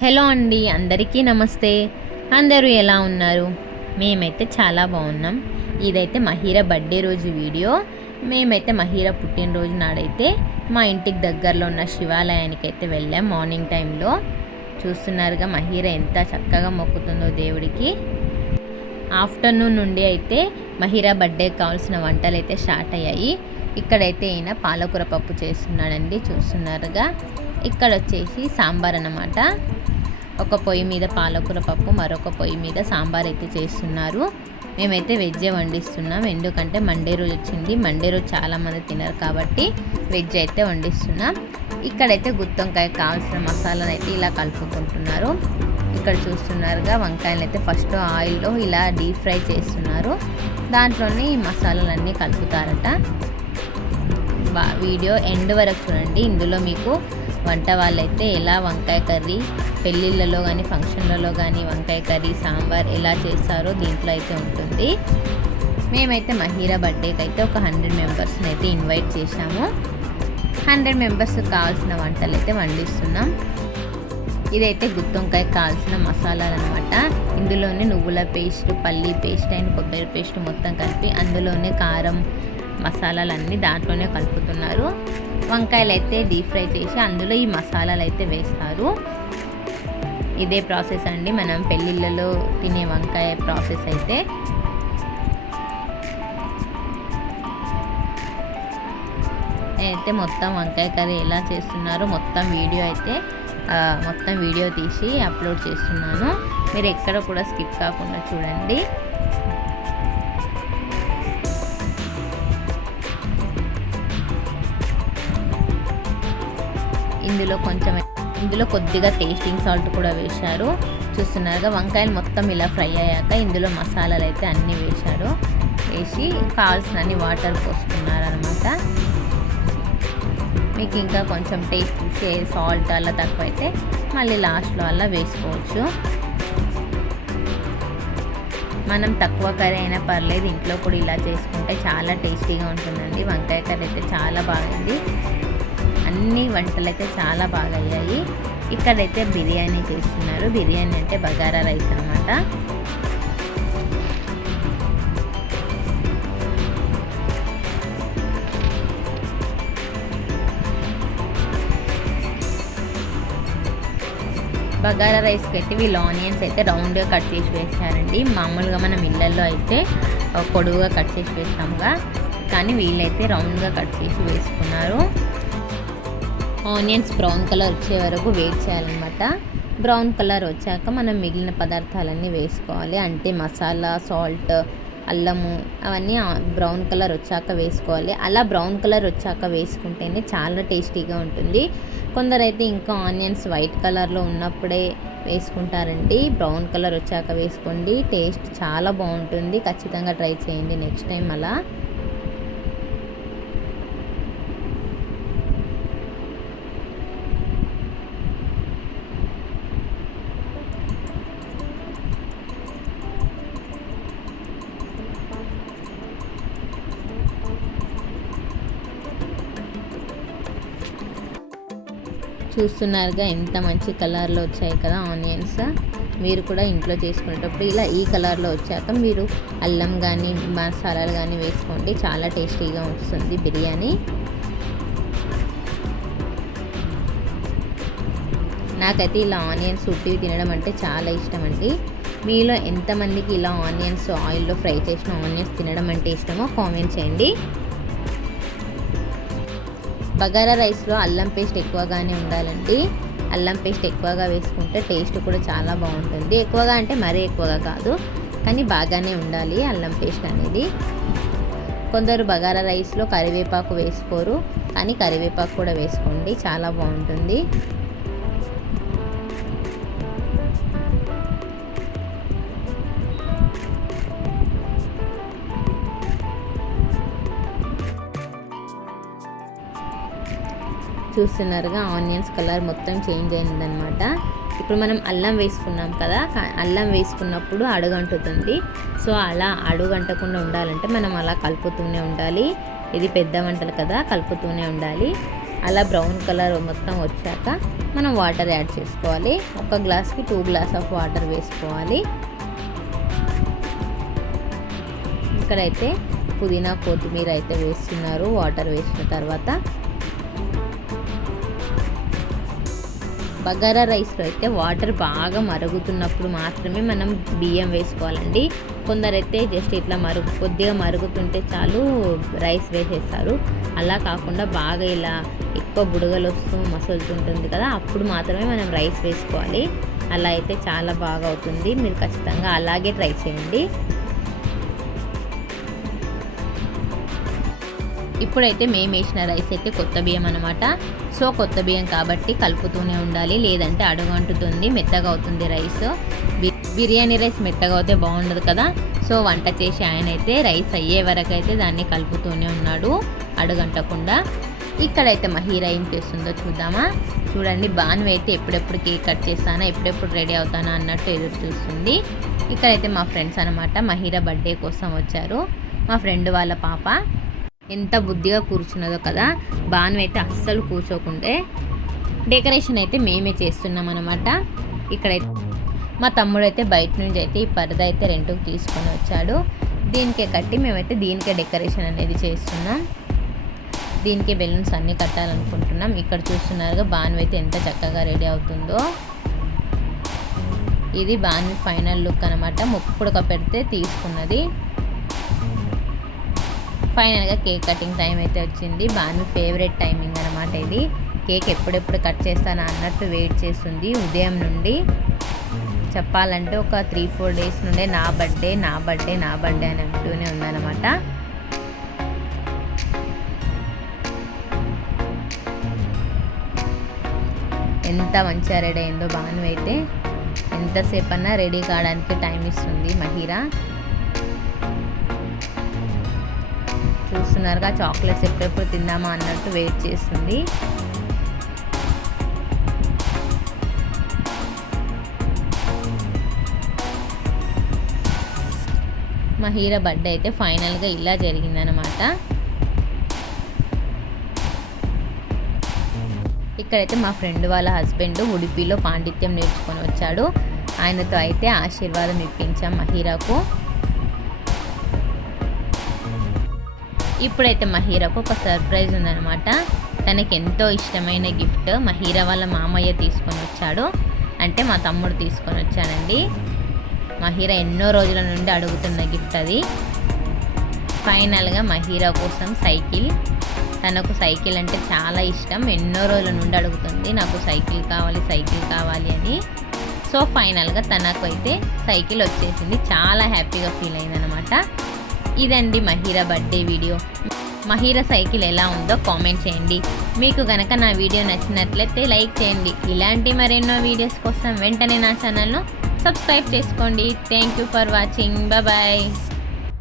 Hello అండి అందరికీ నమస్తే. అందరూ ఎలా ఉన్నారు? మేమైతే చాలా బాగున్నాం. ఇదైతే మహీర బర్త్డే రోజు వీడియో. మేమైతే మహీర పుట్టినరోజు నాడైతే మా ఇంటికి దగ్గరలో ఉన్న శివాలయానికి అయితే వెళ్ళాం మార్నింగ్ టైంలో. చూస్తున్నారుగా మహీర ఎంత చక్కగా మొక్కుతుందో దేవుడికి. ఆఫ్టర్నూన్ నుండి అయితే మహిరా బర్త్డేకి కావాల్సిన వంటలు అయితే స్టార్ట్ అయ్యాయి. ఇక్కడైతే ఈయన పాలకూర పప్పు చేస్తున్నాడండి చూస్తున్నారుగా. ఇక్కడ వచ్చేసి సాంబార్ అన్నమాట. ఒక పొయ్యి మీద పాలకూర పప్పు మరొక పొయ్యి మీద సాంబార్ అయితే చేస్తున్నారు. మేమైతే వెజ్జే వండిస్తున్నాం ఎందుకంటే మండే రోజు వచ్చింది. మండే రోజు చాలామంది తినరు కాబట్టి వెజ్ అయితే వండిస్తున్నాం. ఇక్కడైతే గుత్తొంకాయ కావాల్సిన మసాలాను అయితే ఇలా కలుపుకుంటున్నారు. ఇక్కడ చూస్తున్నారుగా వంకాయలు అయితే ఫస్ట్ ఆయిల్లో ఇలా డీప్ ఫ్రై చేస్తున్నారు. దాంట్లోనే ఈ మసాలాలన్నీ కలుపుతారట. వీడియో ఎండ్ వరకు చూడండి. ఇందులో మీకు వంట వాళ్ళైతే ఎలా వంకాయ కర్రీ పెళ్ళిళ్ళలో కానీ ఫంక్షన్లలో కానీ వంకాయ కర్రీ సాంబార్ ఎలా చేస్తారో దీంట్లో అయితే ఉంటుంది. మేమైతే మహీరా బర్త్డేకి అయితే ఒక హండ్రెడ్ మెంబర్స్ని అయితే ఇన్వైట్ చేశాము. హండ్రెడ్ మెంబర్స్కి కావాల్సిన వంటలు అయితే వండిస్తున్నాం. ఇదైతే గుత్తొంకాయ కావాల్సిన మసాలాలు అనమాట ఇందులోనే నువ్వుల పేస్ట్ పల్లి పేస్ట్ అండ్ కొబ్బరి పేస్ట్ మొత్తం కలిపి అందులోనే కారం మసాలాలన్నీ దాంట్లోనే కలుపుతున్నారు. వంకాయలు అయితే డీప్ ఫ్రై చేసి అందులో ఈ మసాలాలు అయితే వేస్తారు. ఇదే ప్రాసెస్ అండి. మనం పెళ్ళిళ్ళలో తినే వంకాయ ప్రాసెస్ అయితే. అయితే మొత్తం వంకాయ కర్రీ ఎలా చేస్తున్నారో మొత్తం వీడియో అయితే మొత్తం వీడియో తీసి అప్లోడ్ చేస్తున్నాను. మీరు ఎక్కడ కూడా స్కిప్ కాకుండా చూడండి. ఇందులో కొంచెం ఇందులో కొద్దిగా టేస్టింగ్ సాల్ట్ కూడా వేశారు. చూస్తున్నారుగా వంకాయలు మొత్తం ఇలా ఫ్రై అయ్యాక ఇందులో మసాలాలు అయితే అన్నీ వేశారు. వేసి కావాల్సిన అన్ని వాటర్ పోసుకున్నారనమాట మీకు ఇంకా కొంచెం టేస్ట్ చూసి సాల్ట్ అలా తక్కువ అయితే మళ్ళీ లాస్ట్లో అలా వేసుకోవచ్చు. మనం తక్కువ కర్రీ అయినా పర్లేదు ఇంట్లో కూడా ఇలా చేసుకుంటే చాలా టేస్టీగా ఉంటుందండి. వంకాయ కర్రీ అయితే చాలా బాగుంది. అన్ని వంటలు అయితే చాలా బాగా అయ్యాయి ఇక్కడైతే బిర్యానీ చేస్తున్నారు. బిర్యానీ అంటే బగారా రైస్ అనమాట బగారా రైస్కి అయితే వీళ్ళు ఆనియన్స్ అయితే రౌండ్గా కట్ చేసి వేసారండి మామూలుగా మనం ఇళ్ళల్లో అయితే పొడవుగా కట్ చేసి వేస్తాముగా. కానీ వీళ్ళైతే రౌండ్గా కట్ చేసి వేసుకున్నారు. ఆనియన్స్ బ్రౌన్ కలర్ వచ్చే వరకు వెయిట్ చేయాలన్నమాట. బ్రౌన్ కలర్ వచ్చాక మనం మిగిలిన పదార్థాలన్నీ వేసుకోవాలి. అంటే మసాలా సాల్ట్ అల్లము అవన్నీ బ్రౌన్ కలర్ వచ్చాక వేసుకోవాలి. అలా బ్రౌన్ కలర్ వచ్చాక వేసుకుంటేనే చాలా టేస్టీగా ఉంటుంది. కొందరైతే ఇంకా ఆనియన్స్ వైట్ కలర్లో ఉన్నప్పుడే వేసుకుంటారండి. బ్రౌన్ కలర్ వచ్చాక వేసుకోండి. టేస్ట్ చాలా బాగుంటుంది. ఖచ్చితంగా ట్రై చేయండి నెక్స్ట్ టైం అలా. చూస్తున్నారుగా ఎంత మంచి కలర్లో వచ్చాయి కదా ఆనియన్స్. మీరు కూడా ఇంట్లో చేసుకునేటప్పుడు ఇలా ఈ కలర్లో వచ్చాక మీరు అల్లం కానీ మసాలాలు కానీ వేసుకోండి. చాలా టేస్టీగా వస్తుంది బిర్యానీ. నాకైతే ఇలా ఆనియన్స్ ఉట్టివి తినడం అంటే చాలా ఇష్టం అండి మీలో ఎంతమందికి ఇలా ఆనియన్స్ ఆయిల్లో ఫ్రై చేసిన ఆనియన్స్ తినడం అంటే ఇష్టమో కామెంట్ చేయండి. బగారా రైస్లో అల్లం పేస్ట్ ఎక్కువగానే ఉండాలండి. అల్లం పేస్ట్ ఎక్కువగా వేసుకుంటే టేస్ట్ కూడా చాలా బాగుంటుంది. ఎక్కువగా అంటే మరీ ఎక్కువగా కాదు కానీ బాగానే ఉండాలి అల్లం పేస్ట్ అనేది. కొందరు బగారా రైస్లో కరివేపాకు వేసుకోరు కానీ కరివేపాకు కూడా వేసుకోండి చాలా బాగుంటుంది. చూస్తున్నారుగా ఆనియన్స్ కలర్ మొత్తం చేంజ్ అయిందనమాట ఇప్పుడు మనం అల్లం వేసుకున్నాం కదా అల్లం వేసుకున్నప్పుడు అడుగంటుతుంది. సో అలా అడుగంటకుండా ఉండాలంటే మనం అలా కలుపుతూనే ఉండాలి. ఇది పెద్ద వంటలు కదా కలుపుతూనే ఉండాలి. అలా బ్రౌన్ కలర్ మొత్తం వచ్చాక మనం వాటర్ యాడ్ చేసుకోవాలి. ఒక గ్లాస్కి టూ గ్లాస్ ఆఫ్ వాటర్ వేసుకోవాలి. ఇక్కడైతే పుదీనా కొత్తిమీర అయితే వేస్తున్నారు వాటర్ వేసిన తర్వాత. బగారా రైస్లో అయితే వాటర్ బాగా మరుగుతున్నప్పుడు మాత్రమే మనం బియ్యం వేసుకోవాలండి. కొందరైతే జస్ట్ ఇట్లా మరుగు కొద్దిగా మరుగుతుంటే చాలు రైస్ వేసేస్తారు. అలా కాకుండా బాగా ఇలా ఎక్కువ బుడగలు వస్తూ మసలుతుంటుంది కదా అప్పుడు మాత్రమే మనం రైస్ వేసుకోవాలి. అలా అయితే చాలా బాగా అవుతుంది. మీరు ఖచ్చితంగా అలాగే ట్రై చేయండి. ఇప్పుడైతే మేము వేసిన రైస్ అయితే కొత్త బియ్యం అనమాట సో కొత్త బియ్యం కాబట్టి కలుపుతూనే ఉండాలి. లేదంటే అడుగంటుతుంది మెత్తగా అవుతుంది రైస్. బిర్యానీ రైస్ మెత్తగా అవుతే బాగుండదు కదా. సో వంట చేసి ఆయన అయితే రైస్ అయ్యే వరకు అయితే దాన్ని కలుపుతూనే ఉన్నాడు అడుగంటకుండా. ఇక్కడైతే మహీరా ఏం చేస్తుందో చూద్దామా. చూడండి బాను అయితే ఎప్పుడెప్పుడు కేక్ కట్ చేస్తానా ఎప్పుడెప్పుడు రెడీ అవుతానా అన్నట్టు ఎదురు చూస్తుంది. ఇక్కడైతే మా ఫ్రెండ్స్ అనమాట మహీరా బర్త్డే కోసం వచ్చారు. మా ఫ్రెండ్ వాళ్ళ పాప. ఎంత బుద్ధిగా కూర్చున్నదో కదా బాను అయితే అస్సలు కూర్చోకుండే. డెకరేషన్ అయితే మేమే చేస్తున్నాం అనమాట ఇక్కడైతే మా తమ్ముడు అయితే బయట నుంచి అయితే ఈ పరద అయితే రెంట్కి తీసుకొని వచ్చాడు. దీనికే కట్టి మేమైతే దీనికే డెకరేషన్ అనేది చేస్తున్నాం. దీనికి బెలూన్స్ అన్నీ కట్టాలనుకుంటున్నాం. ఇక్కడ చూస్తున్నారుగా బాను అయితే ఎంత చక్కగా రెడీ అవుతుందో. ఇది బాను ఫైనల్ లుక్ అనమాట ముప్పుడుక పెడితే తీసుకున్నది. ఫైనల్గా కేక్ కటింగ్ టైం అయితే వచ్చింది. బాను ఫేవరెట్ టైమింగ్ అనమాట ఇది. కేక్ ఎప్పుడెప్పుడు కట్ చేస్తానా అన్నట్టు వెయిట్ చేస్తుంది ఉదయం నుండి. చెప్పాలంటే ఒక త్రీ ఫోర్ డేస్ నుండే నా బర్త్డే నా బర్త్డే నా బర్త్డే అని అంటూనే ఉందన్నమాట. ఎంత మంచిగా రెడీ అయిందో భాను అయితే. ఎంతసేపు అన్నా రెడీ కావడానికి టైం ఇస్తుంది మహిరా. చూస్తున్నారుగా చాక్లెట్స్ ఎప్పుడెప్పుడు తిందామా అన్నట్టు వెయిట్ చేస్తుంది. మా హీరో బర్త్డే అయితే ఫైనల్గా ఇలా జరిగిందనమాట ఇక్కడైతే మా ఫ్రెండ్ వాళ్ళ హస్బెండ్ ఉడిపిలో పాండిత్యం నేర్చుకొని వచ్చాడు. ఆయనతో అయితే ఆశీర్వాదం ఇప్పించాం మహీరాకు. ఇప్పుడైతే మహీరాకు ఒక సర్ప్రైజ్ ఉందనమాట తనకి ఎంతో ఇష్టమైన గిఫ్ట్ మహీరా వాళ్ళ మామయ్య తీసుకొని వచ్చాడు. అంటే మా తమ్ముడు తీసుకొని వచ్చాడండి. మహీరా ఎన్నో రోజుల నుండి అడుగుతున్న గిఫ్ట్ అది. ఫైనల్గా మహీరా కోసం సైకిల్. తనకు సైకిల్ అంటే చాలా ఇష్టం. ఎన్నో రోజుల నుండి అడుగుతుంది నాకు సైకిల్ కావాలి సైకిల్ కావాలి అని. సో ఫైనల్గా తనకు అయితే సైకిల్ వచ్చేసింది. చాలా హ్యాపీగా ఫీల్ అయిందనమాట ఇదండి Mahira birthday video. Mahira cycle ఎలా ఉందో కామెంట్ చేయండి. మీకు గనక నా వీడియో నచ్చినట్లయితే లైక్ చేయండి. ఇలాంటి మరెన్నో వీడియోస్ కోసం వెంటనే నా ఛానల్ను సబ్స్క్రైబ్ చేసుకోండి. Thank you for watching bye